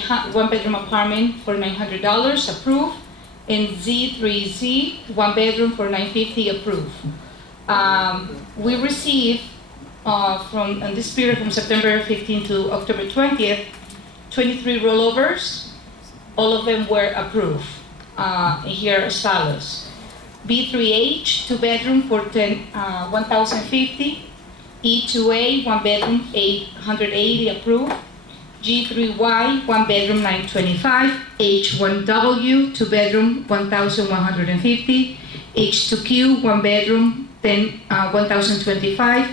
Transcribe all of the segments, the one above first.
one-bedroom apartment for $900, approved. And Z3Z, one bedroom for $950, approved. We received in this period from September 15 to October 20th, 23 rollovers. All of them were approved. Here as follows. B3H, two bedroom for $1,050. E2A, one bedroom, $880, approved. G3Y, one bedroom, $925. H1W, two bedroom, $1,150. H2Q, one bedroom, $1,025.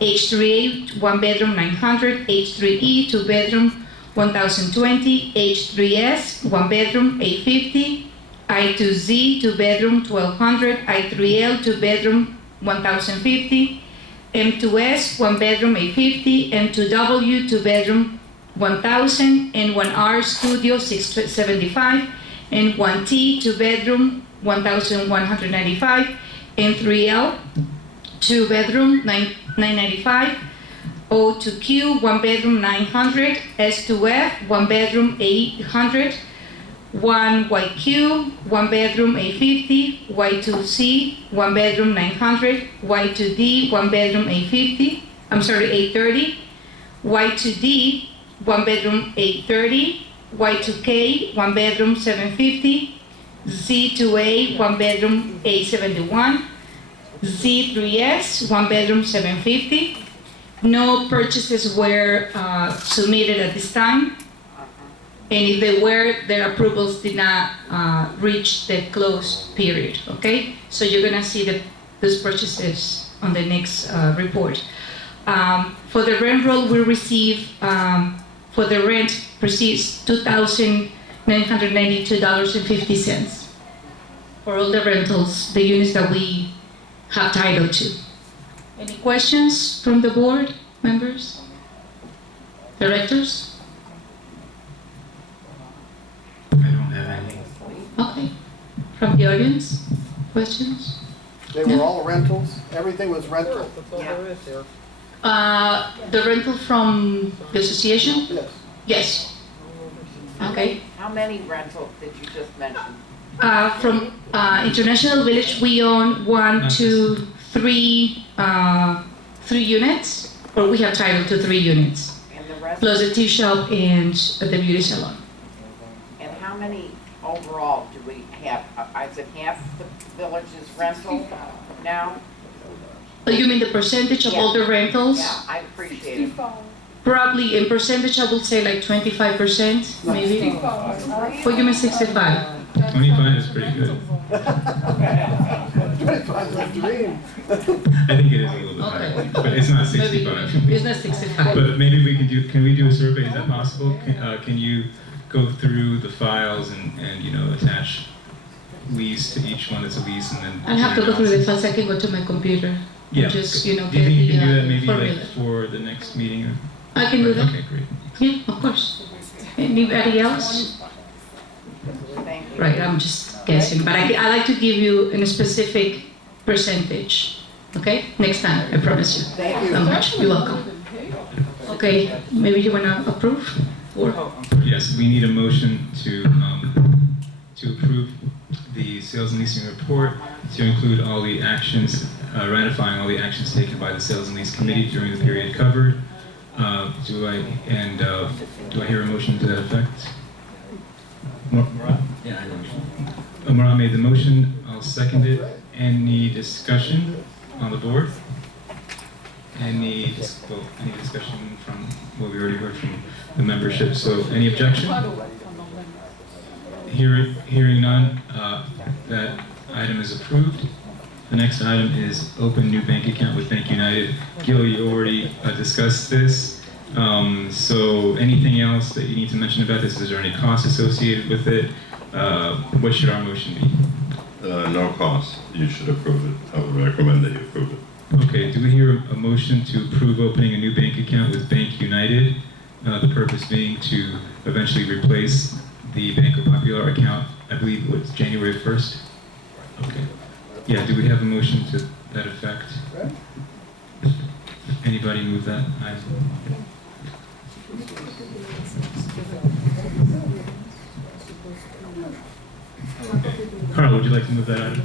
H3A, one bedroom, $900. H3E, two bedroom, $1,020. H3S, one bedroom, $850. I2Z, two bedroom, $1,200. I3L, two bedroom, $1,050. M2S, one bedroom, $850. M2W, two bedroom, $1,000. and 1R Studio, $675. and 1T, two bedroom, $1,195. and 3L, two bedroom, $995. O2Q, one bedroom, $900. S2F, one bedroom, $800. 1YQ, one bedroom, $850. Y2C, one bedroom, $900. Y2D, one bedroom, $830. Y2D, one bedroom, $830. Y2K, one bedroom, $750. Z2A, one bedroom, $871. Z3S, one bedroom, $750. No purchases were submitted at this time. And if they were, their approvals did not reach the close period, okay? So you're gonna see those purchases on the next report. For the rent roll, we receive, for the rent proceeds, $2,992.50 for all the rentals, the units that we have title to. Any questions from the board members? Directors? I don't have any. Okay. From the audience, questions? They were all rentals? Everything was rental? The rental from the association? Yes. Yes. Okay. How many rentals did you just mention? From International Village, we own 1, 2, 3, 3 units, or we have title to 3 units, And the rest? plus the tea shop and the beauty salon. And how many overall do we have? Is it half the village's rental now? Oh, you mean the percentage of all the rentals? Yeah, I appreciate it. Probably in percentage, I would say like 25%, maybe. What you mean 65? 25 is pretty good. 25 is a dream. I think it is a little bit higher, Okay. but it's not Maybe 65. it's not 65. But maybe can we do a survey? Is that possible? Can you go through the files and you know, attach lease to each one that's a lease and then? I have to go through the files. I can go to my computer. Yeah. Just, you know, do you think you can do that maybe formula. like for the next meeting? Or? I can do that. Okay, great. Yeah, of course. Anybody else? Thank you. Right, I'm just guessing, but I like to give you a specific percentage. Okay, next time, I promise you. Thank you. So much. You're welcome. Okay, maybe you wanna approve? Or Yes, we need a motion to approve the sales and leasing report to include all the actions, ratifying all the actions taken by the sales and lease committee during the period covered. Do I hear a motion to that effect? Murat made the motion. I'll second it. Any discussion on the board? Any discussion from what we already heard from the membership? So any objection? Hearing none, that item is approved. The next item is open new bank account with Bank United. Gil, you already discussed this. So anything else that you need to mention about this? Is there any cost associated with it? What should our motion be? No cost. You should approve it. I would recommend that you approve it. Okay, do we hear a motion to approve opening a new bank account with Bank United? The purpose being to eventually replace the Banco Popular account, I believe it was January 1st? Okay. Yeah, do we have a motion to that effect? Anybody move that item? would you like to move that item?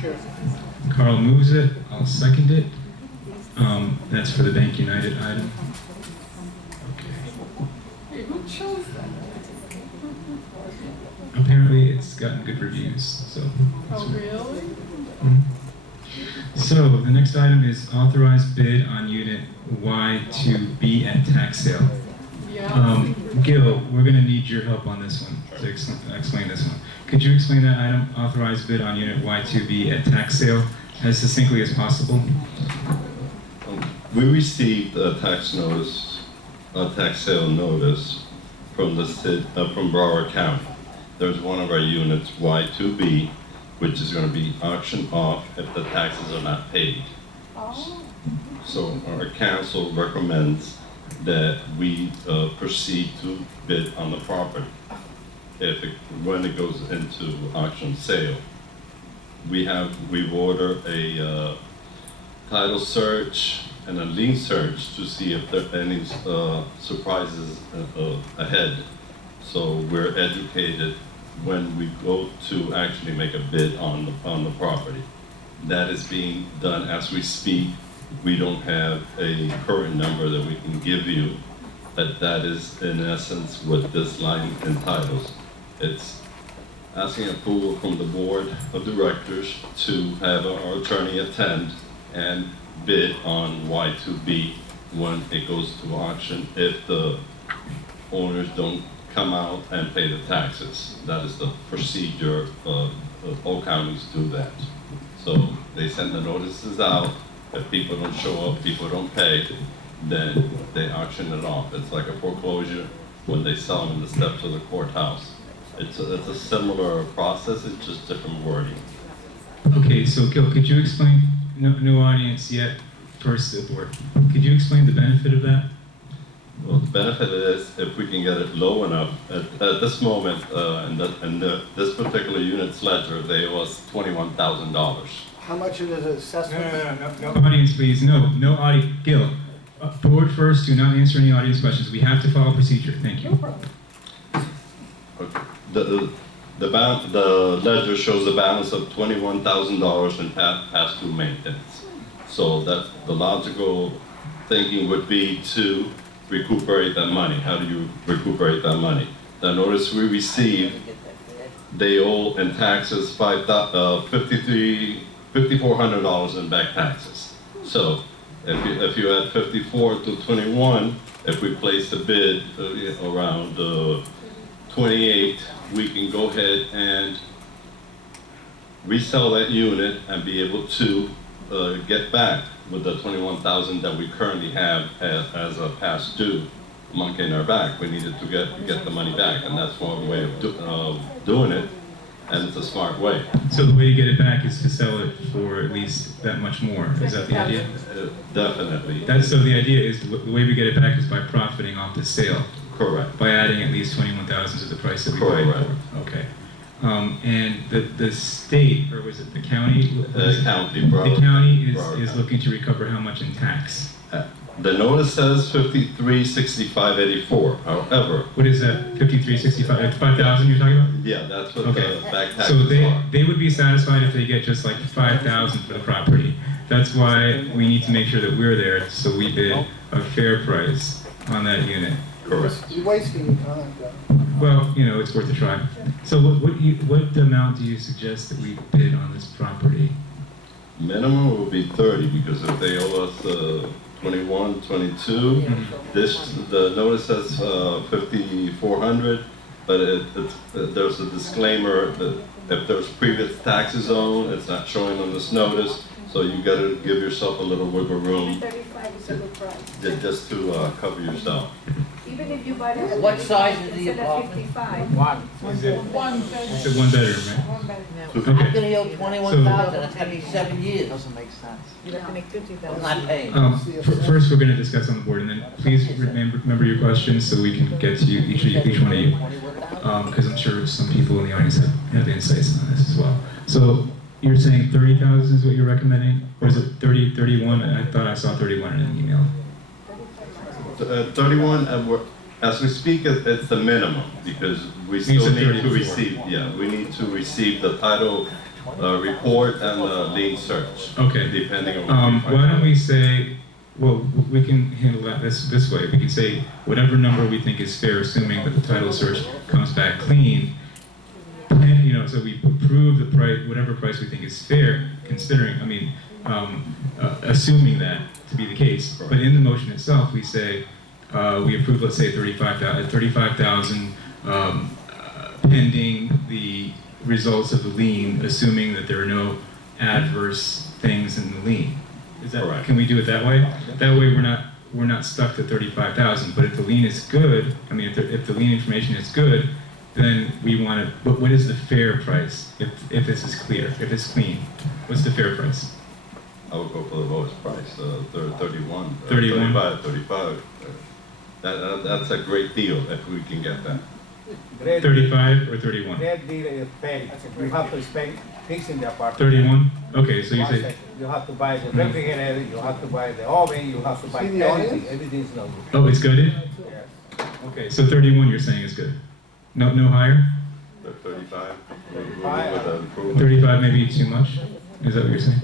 Sure. Carl moves it, I'll second it. That's for the Bank United item. Okay. Apparently it's gotten good reviews, so. Oh, really? Mhm. So, the next item is authorized bid on unit Y2B at tax sale. Yeah. Gil, we're gonna need your help on this one, to explain this one. Could you explain that item, authorized bid on unit Y2B at tax sale, as succinctly as possible? We received a tax notice, a tax sale notice from from Broward County. There's one of our units, Y2B, which is gonna be auctioned off if the taxes are not paid. Oh. So our council recommends that we proceed to bid on the property when it goes into auction sale. We've ordered a title search and a lien search to see if there are any surprises ahead. So we're educated when we go to actually make a bid on the property. That is being done as we speak. We don't have a current number that we can give you, but that is in essence what this line entitles. It's asking approval from the board of directors to have our attorney attend and bid on Y2B when it goes to auction if the owners don't come out and pay the taxes. That is the procedure. All counties do that. So they send the notices out. If people don't show up, people don't pay, then they auction it off. It's like a foreclosure when they sell them in the steps of the courthouse. It's a similar process, it's just different wording. Okay, so Gil, could you explain, no audience yet, first the board. Could you explain the benefit of that? Well, the benefit is if we can get it low enough, at this moment, this particular unit's ledger, they owe us $21,000. How much is the assessment? No. Audience, please, no audience. Gil, board first, do not answer any audience questions. We have to follow procedure, thank you. Okay. The ledger shows a balance of $21,000 in past due maintenance. So that the logical thinking would be to recuperate that money. How do you recuperate that money? The notice we received, they owe in taxes $5,400 in back taxes. So if you add 54 to 21, if we place the bid around 28, we can go ahead and resell that unit and be able to get back with the 21,000 that we currently have as a past due monkey in our back. We needed to get the money back, and that's one way of doing it, and it's a smart way. So the way to get it back is to sell it for at least that much more. Is that the idea? Definitely. So the idea is the way we get it back is by profiting off the sale. Correct. By adding at least 21,000 to the price that we paid Correct. for. Okay. And the state, or was it the county? The county, The county is Broward. looking to recover how much in tax? The notice says 5365.84. However, What is that? 5365, 5,000 you're talking about? yeah, that's what Okay. the back taxes So are. they would be satisfied if they get just like 5,000 for the property. That's why we need to make sure that we're there, so we bid a fair price on that unit. Correct. You're wasting your time, though. Well, it's worth a try. So what amount do you suggest that we bid on this property? Minimum will be 30 because if they owe us 21, 22, the notice says 5,400, but there's a disclaimer that if there's previous taxes owed, it's not showing on this notice, so you got to give yourself a little wiggle room 35 is a good price. just to cover yourself. Even if you buy it. What size is the instead of apartment? 55. One. Is it, One thing. it's a one bedroom, right? One better. I'm Okay. gonna owe 21,000, that's gonna be 7 years. Doesn't make sense. You have to make 50,000. I'm not paying. First, we're going to discuss on the board, and then please remember your questions so we can get to you, each one of you. Because I'm sure some people in the audience have insights on this as well. So you're saying 30,000 is what you're recommending? Or is it 30, 31? I thought I saw 31 in an email. 31, as we speak, it's the minimum because we You still said need 30 to before. receive, we need to receive the title report and lien search. Okay. Depending on. what we Why find. don't we say, well, we can handle that this way. We can say whatever number we think is fair, assuming that the title search comes back clean. And, you know, so we approve the price, whatever price we think is fair, considering, I mean, assuming that to be the case. But in the motion itself, we say, we approve, let's say, 35,000 pending the results of the lien, assuming that there are no adverse things in the lien. Is that Correct. Can we do it that way? That way, we're not stuck to 35,000. But if the lien is good, I mean, if the lien information is good, then we want to. But what is the fair price? If this is clear, if it's clean, what's the fair price? I would go for the lowest price, 31. 31? 35. That's a great deal if we can get that. 35 or 31? That deal is paid. You have to spend things in the apartment. 31. Okay, so you One say. second. You have to buy the refrigerator, you have to buy the oven, you have to buy See the everything. audience? Everything's no good. Oh, it's gutted. Yes. Okay, so 31 you're saying is good. No higher? 35. 35. With the improvement. 35 maybe too much? Is that what you're saying?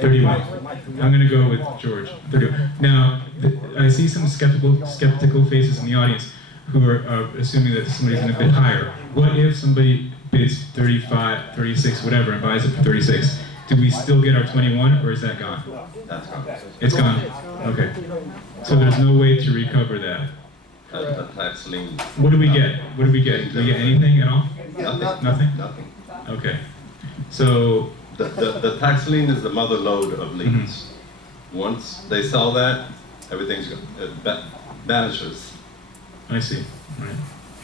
31. I'm gonna go with George. 31. Now, I see some skeptical faces in the audience who are assuming that somebody's gonna bid higher. What if somebody bids 35, 36, whatever, and buys it for 36? Do we still get our 21, or is that gone? That's gone. It's gone. Okay. So there's no way to recover that. A tax lien. What do we get? What do we get? Do we get anything at all? Nothing? Nothing. Okay. So, The tax lien is the mother lode of liens. Once they sell that, everything's vanishes. I see. All right.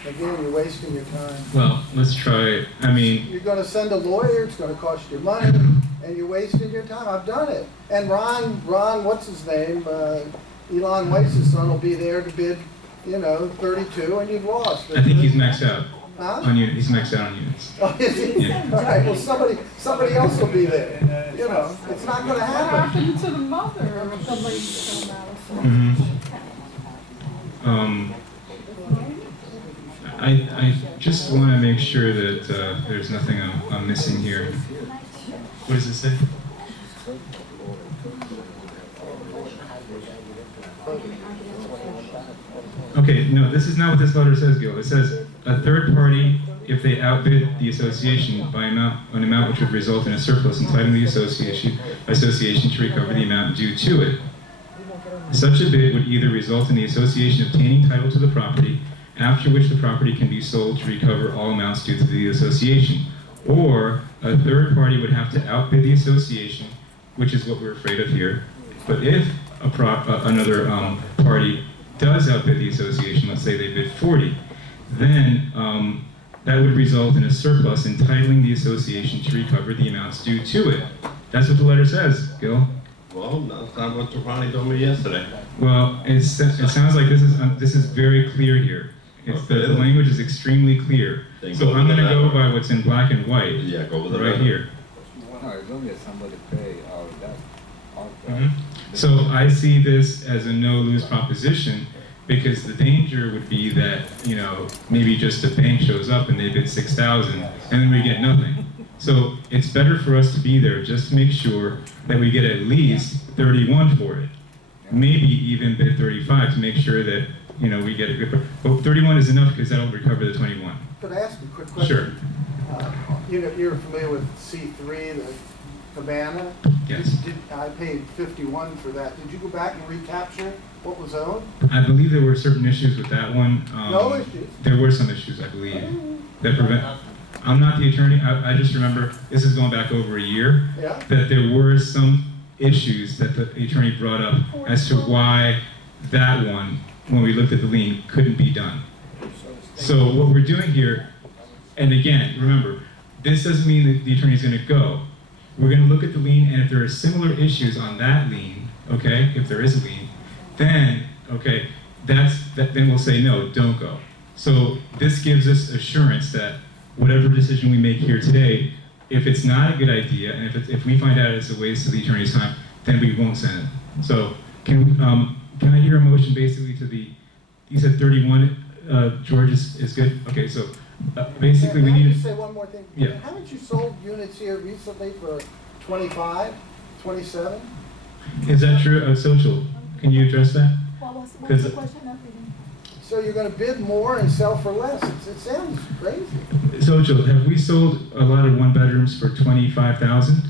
Again, you're wasting your time. Well, let's try. I mean, You're gonna send a lawyer, it's gonna cost you money, and you're wasting your time. I've done it. And Ron, what's his name? Elon Weiss's son will be there to bid, 32, and you've lost. I think he's maxed out Huh? on units. He's maxed out on units. Oh, is he? Yeah. All right, well, somebody else will be there. It's not gonna What happen. happened to the mother of the lady from Madison? I just want to make sure that there's nothing I'm missing here. What does it say? Okay, no, this is not what this letter says, Gil. It says a third party, if they outbid the association by an amount which would result in a surplus entitling the association to recover the amount due to it. Such a bid would either result in the association obtaining title to the property, after which the property can be sold to recover all amounts due to the association, or a third party would have to outbid the association, which is what we're afraid of here. But if another party does outbid the association, let's say they bid 40, then that would result in a surplus entitling the association to recover the amounts due to it. That's what the letter says, Gil. Well, that's not what Ronnie told me yesterday. Well, it sounds like this is very clear here. The language is extremely clear. Then So go I'm with going to the go letter. by what's in black and white, Yeah, go with the right letter. here. No, as long as somebody pay all that. Mhm. So I see this as a no-lose proposition, because the danger would be that, maybe just a bank shows up and they bid 6,000 and then we get nothing. So it's better for us to be there just to make sure that we get at least 31 for it. Maybe even bid 35 to make sure that, we get a good, but 31 is enough because that'll recover the 21. Could I ask a quick question? Sure. You're familiar with C3, the cabana? Yes. I paid 51 for that. Did you go back and recapture what was owed? I believe there were certain issues with that one. No issues? There were some issues, I believe, that prevent. I'm not the attorney. I just remember, this is going back over a year, Yeah? that there were some issues that the attorney brought up as to why that one, when we looked at the lien, couldn't be done. So what we're doing here, and again, remember, this doesn't mean that the attorney's going to go. We're going to look at the lien, and if there are similar issues on that lien, okay, if there is a lien, then, okay, then we'll say, no, don't go. So this gives us assurance that whatever decision we make here today, if it's not a good idea, and if we find out it's a waste of the attorney's time, then we won't send it. So can I hear a motion basically to you said 31, George is good? Okay, so basically we Can I need, just say one more thing? Yeah. Haven't you sold units here recently for 25, 27? is that true? Social, can you address that? What's the 'Cause- question? I didn't- So you're gonna bid more and sell for less. It sounds crazy. Social, have we sold a lot of one bedrooms for 25,000?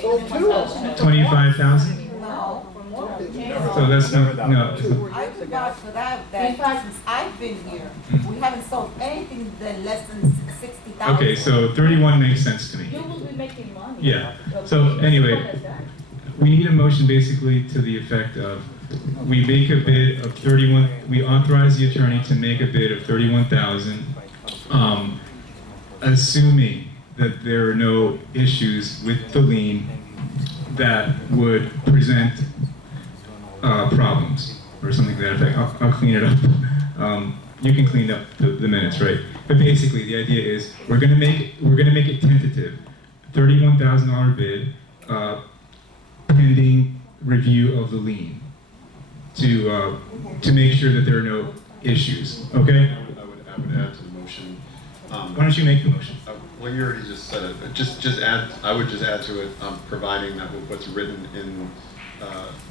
Sold two of them. 25,000? No. So that's no. I would vouch for that, since I've been here, we haven't sold anything that less than 60,000. Okay, so 31 makes sense to me. You will be making money. Yeah, so anyway, we need a motion basically to the effect of, we make a bid of 31, we authorize the attorney to make a bid of 31,000, assuming that there are no issues with the lien that would present problems or something to that effect. I'll clean it up. You can clean up the minutes, right? But basically, the idea is we're gonna make it tentative, $31,000 bid, pending review of the lien, to make sure that there are no issues. Okay? I would add to the motion. Why don't you make the motion? Well, you already just said it. Just add. I would just add to it, providing that what's written in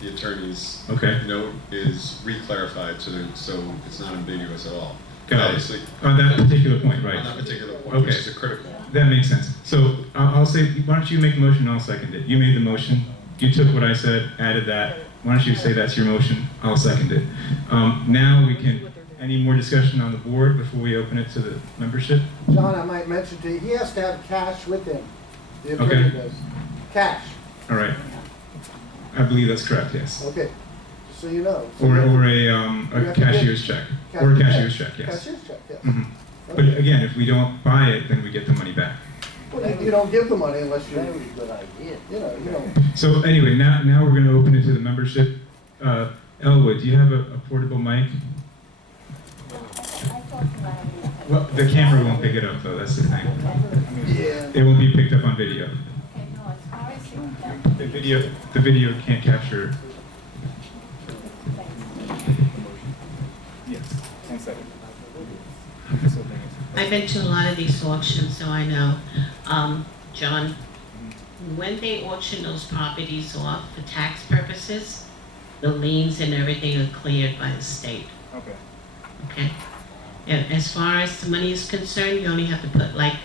the attorney's Okay. note is re-clarified so it's not ambiguous at all. Got it. Obviously, On that particular point, right? on that particular point, Okay. which is a critical. That makes sense. So I'll say, why don't you make the motion and I'll second it. You made the motion, you took what I said, added that. Why don't you say that's your motion, I'll second it. Now we can, any more discussion on the board before we open it to the membership? John, I might mention to you, he has to have cash with him. The attorney Okay. does. Cash, All right. I believe that's correct, yes. okay, just so you know. Or a You a have to cashier's check. Or a cashier's check, yes. Cashier's check, yes. Mhm. But again, if we don't buy it, then we get the money back. Well, you don't give the money unless you, Very good idea. you know. So anyway, now we're gonna open it to the membership. Elwood, do you have a portable mic? Well, the camera won't pick it up though, that's the thing. Yeah. It won't be picked up on video. The video can't capture. Yes. 10 seconds. I've been to a lot of these auctions, so I know. John, when they auction those properties off for tax purposes, the liens and everything are cleared by the state, Okay. okay? And as far as the money is concerned, you only have to put like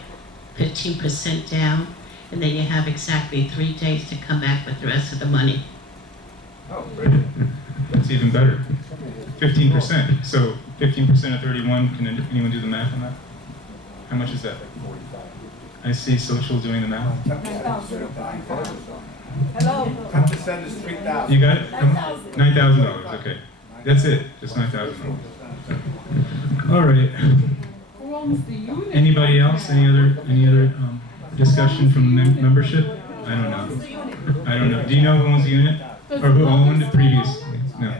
15% down, and then you have exactly 3 days to come back with the rest of the money. Oh, great. That's even better. 15%. So 15% of 31, can anyone do the math on that? How much is that? I see social doing the math. Hello? 10% is 3,000. You got it? $9,000, okay. That's it, just $9,000. All right. Who owns the unit? Anybody else? Any other discussion from membership? I don't know. I don't know. Do you know who owns the unit? Or who owned the previous? No.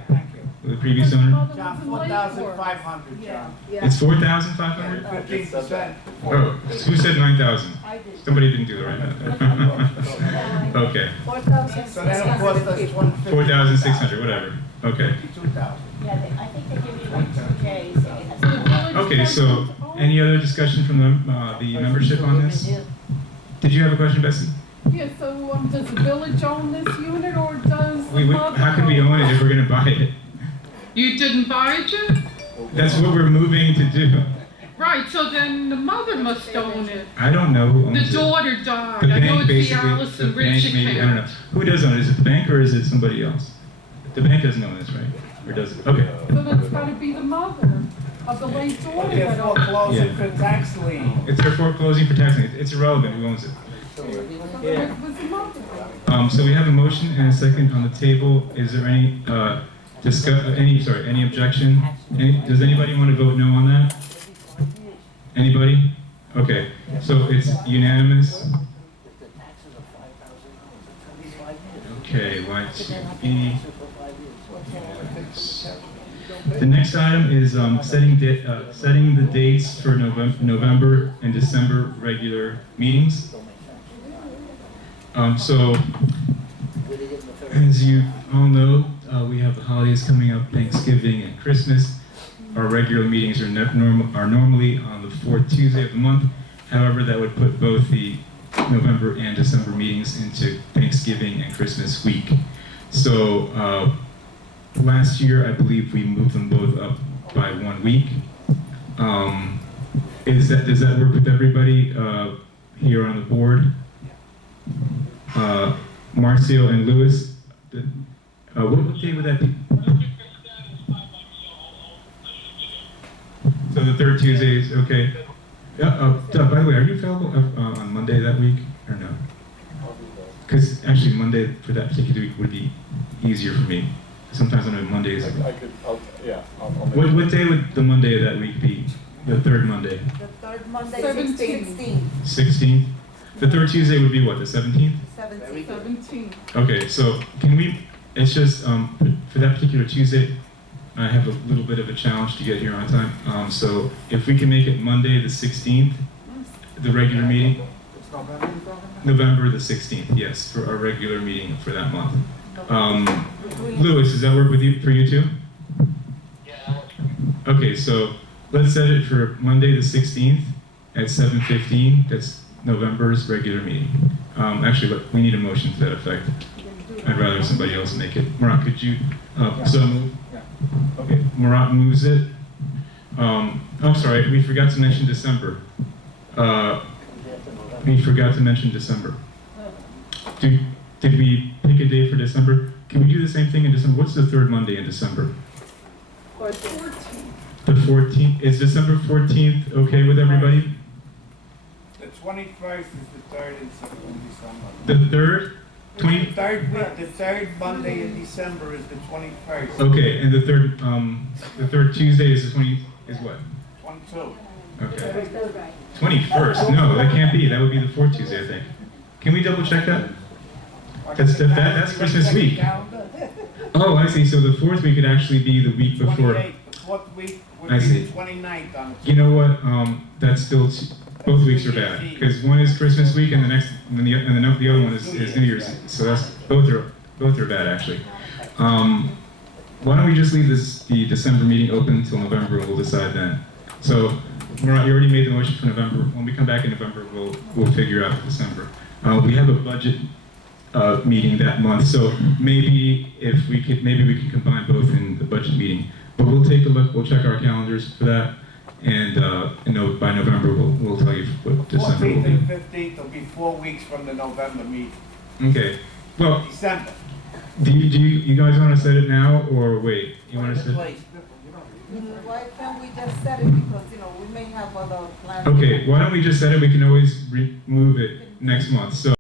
The previous owner? John, 4,500, John. It's 4,500? 15%. Oh, who said 9,000? Somebody didn't do the right math. Okay. So that'll cost us 150. 4,600, whatever. Okay. 2,000. Yeah, I think they give you like 2 days. Okay, so any other discussion from the membership on this? Did you have a question, Bessie? Yeah, so does the village own this unit or does the mother? How can we own it if we're gonna buy it? You didn't buy it yet? That's what we're moving to do. Right, so then the mother must own it. I don't know who owns it. The daughter died. The I know bank, it's the basically, Allison the bank Rich maybe, I don't know. account. Who does own it? Is it the bank or is it somebody else? The bank doesn't own this, right? Or does it? Okay. So that's gotta be the mother of the late daughter They're that owns it. foreclosing for tax lien. It's their foreclosing for taxing. It's irrelevant who owns it. So it was the mother. So we have a motion and a second on the table. Is there any any objection? Does anybody want to vote no on that? Anybody? Okay, so it's unanimous. Okay, Y2E. The next item is setting the dates for November and December regular meetings. So, as you all know, we have the holidays coming up, Thanksgiving and Christmas. our regular meetings are normally on the fourth Tuesday of the month. However, that would put both the November and December meetings into Thanksgiving and Christmas week. So last year, I believe we moved them both up by 1 week. Does that work with everybody here on the board? Marcio and Louis, what day would that be? So the third Tuesday is okay. Doug, by the way, are you available on Monday that week or no? Because actually Monday for that particular week would be easier for me. Sometimes on Mondays. I could, I'll make What day would the Monday of that week be? The third Monday? The third Monday, 17th. 16th. 16th? The third Tuesday would be what, the 17th? 17. Okay, so can we, it's just, for that particular Tuesday, I have a little bit of a challenge to get here on time. So if we can make it Monday the 16th, the regular meeting, It's November, you're talking about? November the 16th, yes, for our regular meeting for that month. Louis, does that work with you, for you too? Yeah. Okay, so let's set it for Monday the 16th at 7:15. That's November's regular meeting. Actually, we need a motion to that effect. I'd rather somebody else make it. Marat, could you, so move? Okay, Marat moves it. I'm sorry, we forgot to mention December. We forgot to mention December. Did we pick a date for December? Can we do the same thing in December? What's the third Monday in December? 14. The 14th. Is December 14th okay with everybody? The 21st is the third in December. The third? The third Monday in December is the 21st. Okay, and the third Tuesday is the 20, is what? 22. Okay. 21st? No, that can't be. That would be the fourth Tuesday, I think. Can we double check that? That's Christmas week. Oh, I see. So the fourth week could actually be the week before. 28th, the fourth week would I be see. the 29th on You know what? That's still both weeks are bad because one is Christmas week and the next and the other one is New Year's. So that's both are bad actually. Why don't we just leave the December meeting open until November and we'll decide then. So Marat, you already made the motion for November. When we come back in November, we'll figure out December. We have a budget meeting that month, so maybe we could combine both in the budget meeting. But we'll take a look. We'll check our calendars for that, and by November we'll tell you what December will 14th be. and 15th will be 4 weeks from the November meeting. Okay. Well, December. do you guys want to set it now or wait? You want to set? Why can't we just set it, because, we may have other plans. Okay. Why don't we just set it? We can always move it next month. So.